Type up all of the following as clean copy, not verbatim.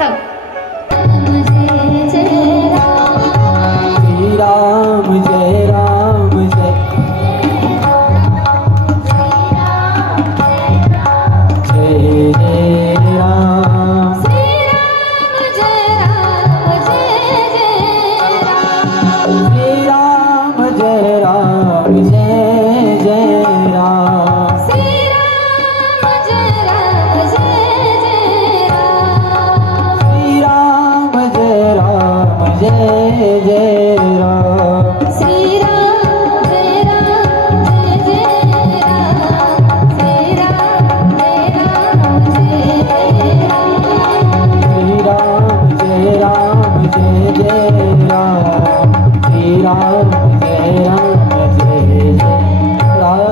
सांग. राम जय राम जय जय जय राम. श्री राम जय राम जय जय राम. श्री राम जय राम जय जय राम. श्री राम जय राम जय जय राम. श्री राम जय राम जय जय राम. श्री राम जय राम जय जय राम. श्री राम जय राम जय जय राम. श्री राम जय राम जय जय राम. श्री राम जय राम जय जय राम.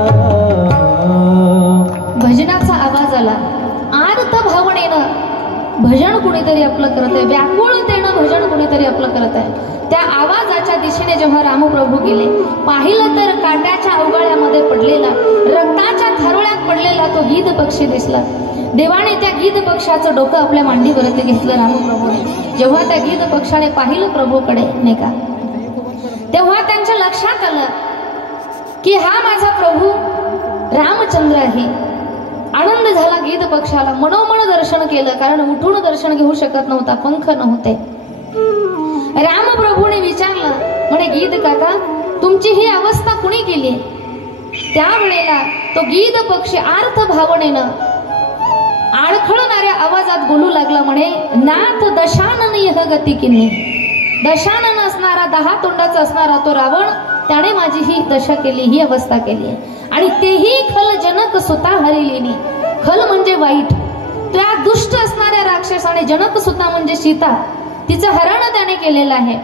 भजनाचा आवाज आला. आर्त भावनेनं भजन कुणीतरी आपलं करत आहे, व्याकुळतेनं भजन कुणीतरी आपलं करत आहे. त्या आवाजाच्या दिशेने जेव्हा रामप्रभू गेले, पाहिलं तर काट्याच्या अवगळ्यामध्ये पडलेला, रक्ताच्या थारोळ्यात पडलेला तो गीध पक्षी दिसला. देवाने त्या गीध पक्षाचं डोकं आपल्या मांडीवरती घेतलं रामप्रभूने. जेव्हा त्या गीध पक्षाने पाहिलं प्रभूकडे नाही का, तेव्हा त्यांच्या लक्षात आलं की हा माझा प्रभू रामचंद्र आहे. आनंद झाला गीध पक्षाला. मनोमन दर्शन केलं, कारण उठून दर्शन घेऊ शकत नव्हता, पंख नव्हते. रामप्रभूने विचारलं, म्हणे गीध काका, तुमची ही अवस्था कुणी केली? त्यावेळेला तो गीध पक्षी आर्थ भावनेनं आळखळणाऱ्या आवाजात बोलू लागला, म्हणे नाथ दशानन यह गती किन्नी. दशानन असणारा, 10 तोंडाचा असणारा तो रावण, त्याने माझी ही दशा केली, ही अवस्था केली. आणि तेही खल जनक सुता हरिलीनी. खल म्हणजे वाईट, त्या दुष्ट असणाऱ्या राक्षसाने जनक सुता म्हणजे सीता, तिचं हरण त्याने केलेलं आहे.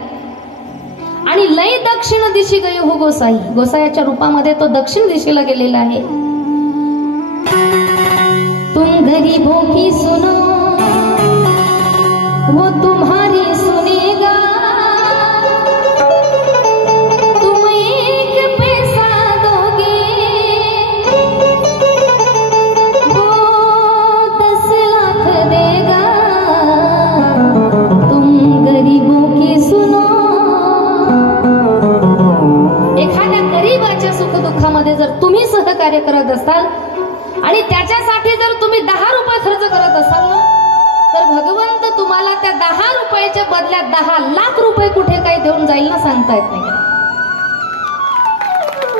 आणि लय दक्षिण दिशी गयो हो गोसाई. गोसायाच्या रूपामध्ये तो दक्षिण दिशेला गेलेला आहे. तुम गरीबों की सुनो वो तुम्हारी सुनेगा. तुम 1 पैसा दोगे वो 10 लाख देगा. तुम गरीबों की सुनो. एखाद्या गरीबाच्या सुखदुःखामध्ये जर तुम्ही सहकार्य करत असाल आणि त्याच्यासाठी जर तुम्ही 10 रुपये खर्च करत असाल ना, तर भगवंत तुम्हाला त्या 10 रुपयाच्या बदल्यात 10 लाख रुपये कुठे काय देऊन जाईल ना, सांगता येत नाही.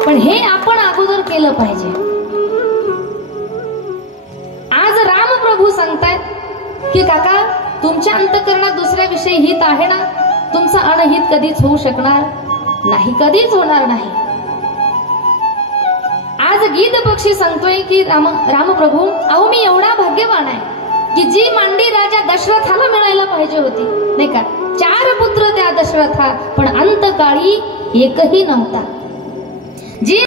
पण हे आपण अगोदर केलं पाहिजे. आज रामप्रभू सांगतायत की काका, तुमच्या अंतःकरणात दुसऱ्याविषयी हित आहे ना, तुमचं अनहित कधीच होऊ शकणार नाही, कधीच होणार नाही. आज गीध पक्षी सांगतोय की रामप्रभू, अहो मी एवढा भाग्यवान आहे की जी मांडी राजा दशरथाला मिळायला पाहिजे होती नाही का. 4 पुत्र त्या दशरथा, पण अंतकाळी एकही नव्हता. जी